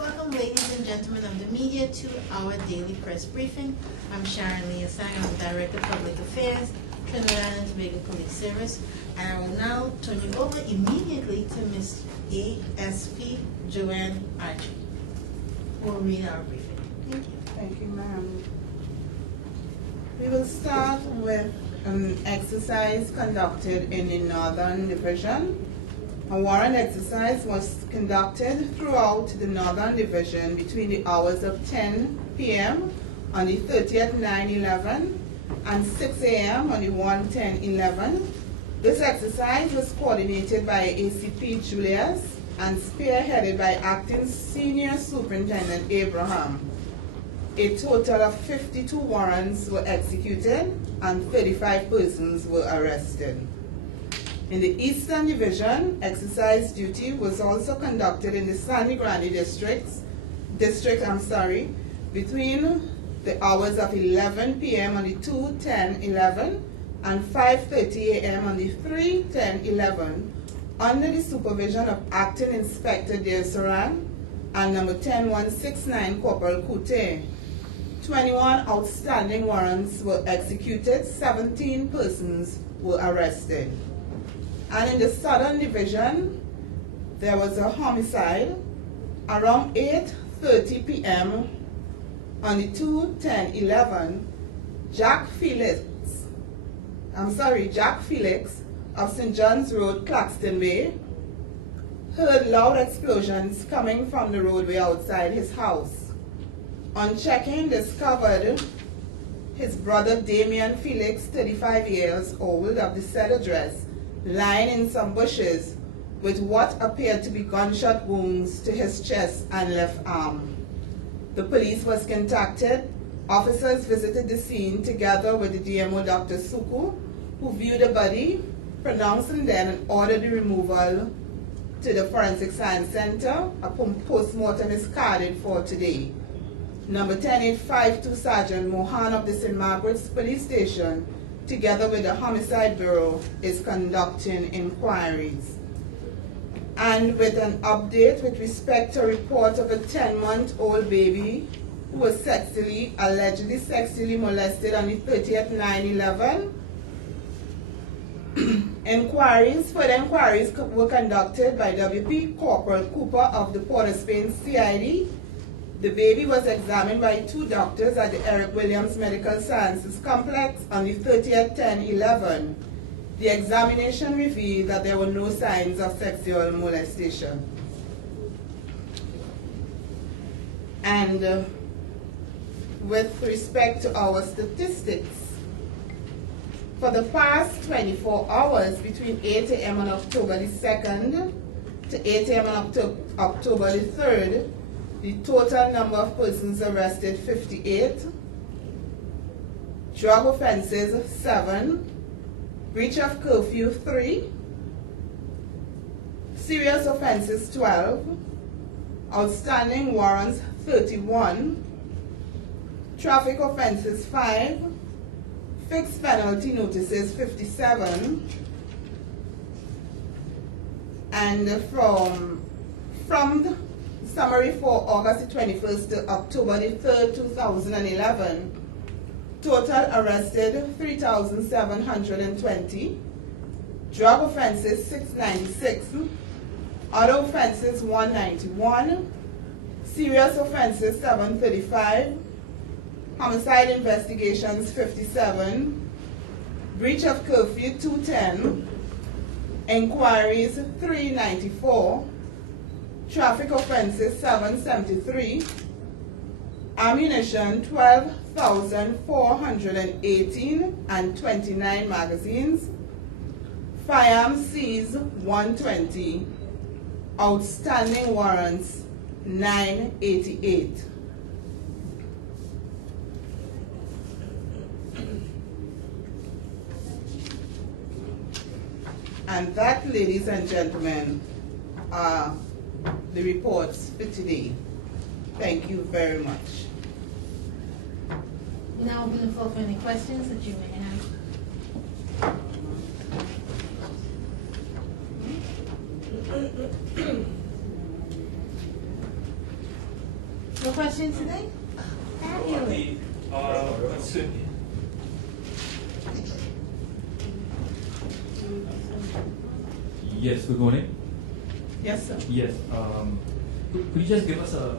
Welcome, ladies and gentlemen of the media, to our daily press briefing. I'm Sharon Lee Asang, I'm the Director of Public Affairs, Trinidad and Tobago Police Service, and I will now turn you over immediately to Ms. ASP Joanne Archie, who will read our briefing. Thank you. Thank you, ma'am. We will start with an exercise conducted in the Northern Division. A warrant exercise was conducted throughout the Northern Division between the hours of 10 p.m. on the 30th 9/11 and 6 a.m. on the 1/10/11. This exercise was coordinated by ACP Julius and spearheaded by Acting Senior Superintendent Abraham. A total of 52 warrants were executed and 35 persons were arrested. In the Eastern Division, exercise duty was also conducted in the San Grande district, between the hours of 11 p.m. on the 2/10/11 and 5:30 a.m. on the 3/10/11, under the supervision of Acting Inspector Dale Saran and number 10169 Corporal Kute. 21 outstanding warrants were executed, 17 persons were arrested. And in the Southern Division, there was a homicide around 8:30 p.m. on the 2/10/11. Jack Felix of St. John's Road, Claxton Bay, heard loud explosions coming from the roadway outside his house. On checking, discovered his brother Damian Felix, 35 years old, of the said address, lying in some bushes with what appeared to be gunshot wounds to his chest and left arm. The police was contacted. Officers visited the scene together with the DMO Dr. Suku, who viewed the body, pronounced him dead, and ordered the removal to the Forensic Science Center. A post-mortem is carded for today. Number 10852 Sergeant Mohan of the St. Margaret's Police Station, together with the Homicide Bureau, is conducting inquiries. And with an update with respect to a report of a 10-month-old baby who was allegedly sexually molested on the 30th 9/11. Further inquiries were conducted by WP Corporal Cooper of the Port of Spain CID. The baby was examined by 2 doctors at the Eric Williams Medical Sciences Complex on the 30th 10/11. The examination revealed that there were no signs of sexual molestation. And with respect to our statistics, for the past 24 hours between 8 a.m. on October the 2nd to 8 a.m. on October the 3rd, the total number of persons arrested, 58. Drug offenses, 7. Breach of curfew, 3. Serious offenses, 12. Outstanding warrants, 31. Traffic offenses, 5. Fixed penalty notices, 57. And from the summary for August the 21st to October the 3rd, 2011, total arrested 3,720, drug offenses 696, other offenses 191, serious offenses 735, homicide investigations 57, breach of curfew 210, inquiries 394, traffic offenses 773, ammunition 12,418 and 29 magazines, firearms seized 120, outstanding warrants 988. And that, ladies and gentlemen, are the reports for today. Thank you very much. Now open the floor for any questions that you may have. No questions today? Yes, good morning. Yes, sir. Yes, could you just give us a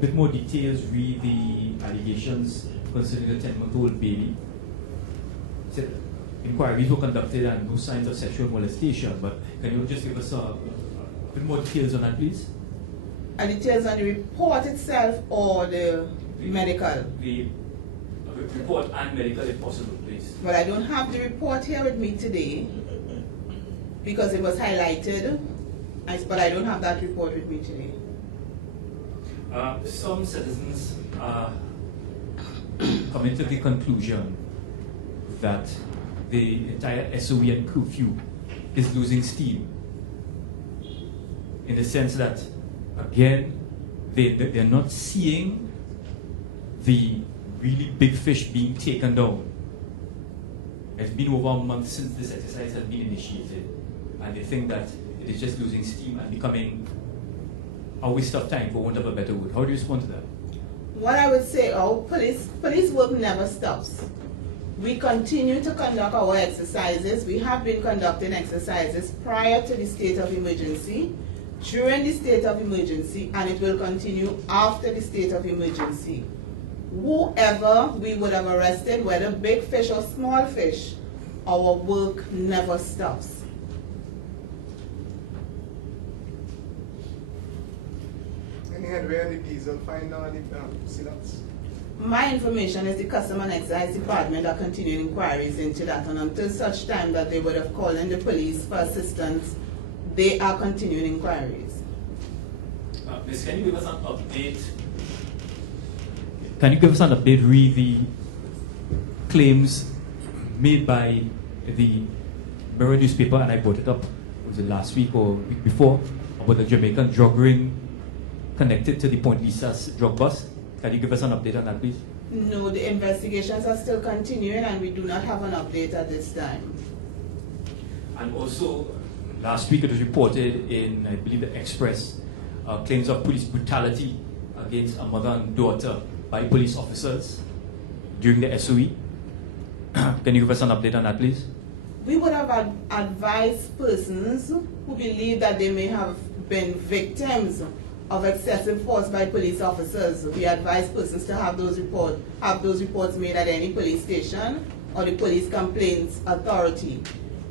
bit more details re the allegations concerning the 10-month-old baby? Said inquiries were conducted and no signs of sexual molestation, but can you just give us a bit more details on that, please? Details on the report itself or the medical? The report and medical, if possible, please. Well, I don't have the report here with me today because it was highlighted, but I don't have that report with me today. Some citizens are coming to the conclusion that the entire SOE and curfew is losing steam, in the sense that, again, they're not seeing the really big fish being taken down. It's been over a month since this exercise has been initiated, and they think that it is just losing steam and becoming a waste of time, for want of a better word. How do you respond to that? What I would say, police work never stops. We continue to conduct our exercises. We have been conducting exercises prior to the state of emergency, during the state of emergency, and it will continue after the state of emergency. Whoever we would have arrested, whether big fish or small fish, our work never stops. Any headway on the diesel find on the sit-ups? My information is the Custom and Excise Department are continuing inquiries into that, and until such time that they would have called in the police for assistance, they are continuing inquiries. Miss, can you give us an update? Can you give us an update re the claims made by the Mirror newspaper, and I brought it up, was it last week or week before, about the Jamaican drug ring connected to the Point Lisa's drug bust? Can you give us an update on that, please? No, the investigations are still continuing, and we do not have an update at this time. And also, last week it was reported in, I believe, the Express, claims of police brutality against a mother and daughter by police officers during the SOE. Can you give us an update on that, please? We would have advised persons who believe that they may have been victims of excessive force by police officers. We advise persons to have those reports made at any police station or the police complaints authority.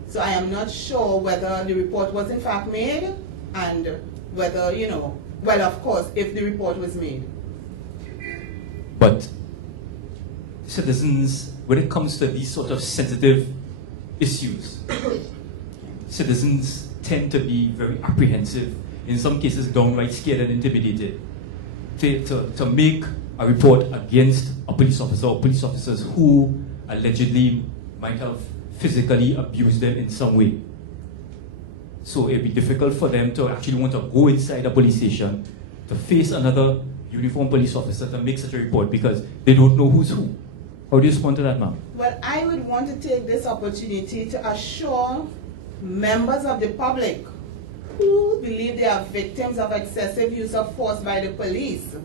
So I am not sure whether the report was in fact made, and whether, well, of course, if the report was made. But citizens, when it comes to these sort of sensitive issues, citizens tend to be very apprehensive, in some cases downright scared and intimidated, to make a report against a police officer or police officers who allegedly might have physically abused them in some way. So it'd be difficult for them to actually want to go inside a police station to face another uniformed police officer to make such a report, because they don't know who's who. How do you respond to that, ma'am? Well, I would want to take this opportunity to assure members of the public who believe they are victims of excessive use of force by the police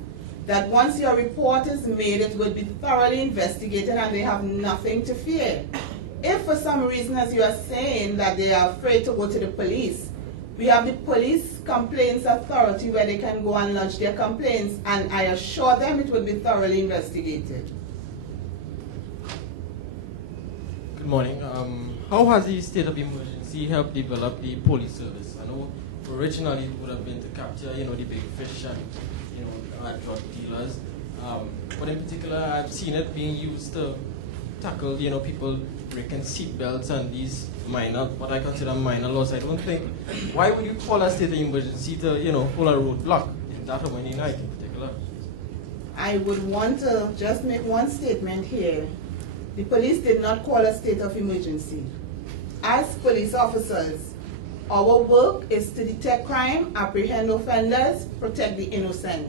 that once your report is made, it will be thoroughly investigated and they have nothing to fear. If for some reason, as you are saying, that they are afraid to go to the police, we have the Police Complaints Authority where they can go and lodge their complaints, and I assure them it will be thoroughly investigated. Good morning. How has the state of emergency helped develop the police service? I know originally it would have been to capture, the big fish and, drug dealers. But in particular, I've seen it being used to tackle, people breaking seat belts and these minor, what I consider minor laws. I don't think, why would you call a state of emergency to, hold a roadblock in that of any night in particular? I would want to just make one statement here. The police did not call a state of emergency. As police officers, our work is to detect crime, apprehend offenders, protect the innocent.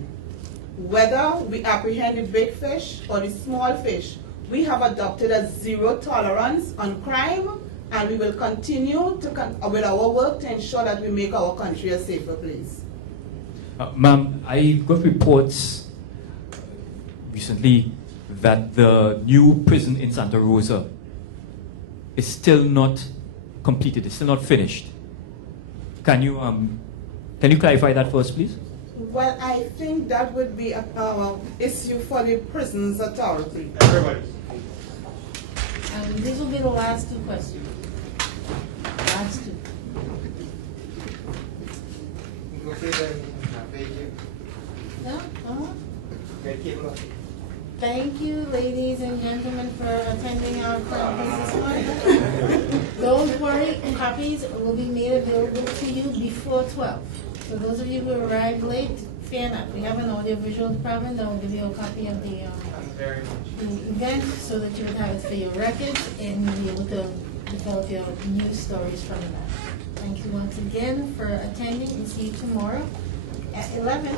Whether we apprehend the big fish or the small fish, we have adopted a zero tolerance on crime, and we will continue with our work to ensure that we make our country a safer place. Ma'am, I got reports recently that the new prison in Santa Rosa is still not completed, it's still not finished. Can you clarify that first, please? Well, I think that would be a issue for the prisons authority. Everybody. These will be the last two questions. Last two. Yeah? Thank you, ladies and gentlemen, for attending our conference this morning. Don't worry, copies will be made available to you before 12. So those of you who arrived late, fear not. We have an audiovisual department that will give you a copy of the event so that you would have it for your records and you'll be able to develop your news stories from that. Thank you once again for attending and see you tomorrow at 11.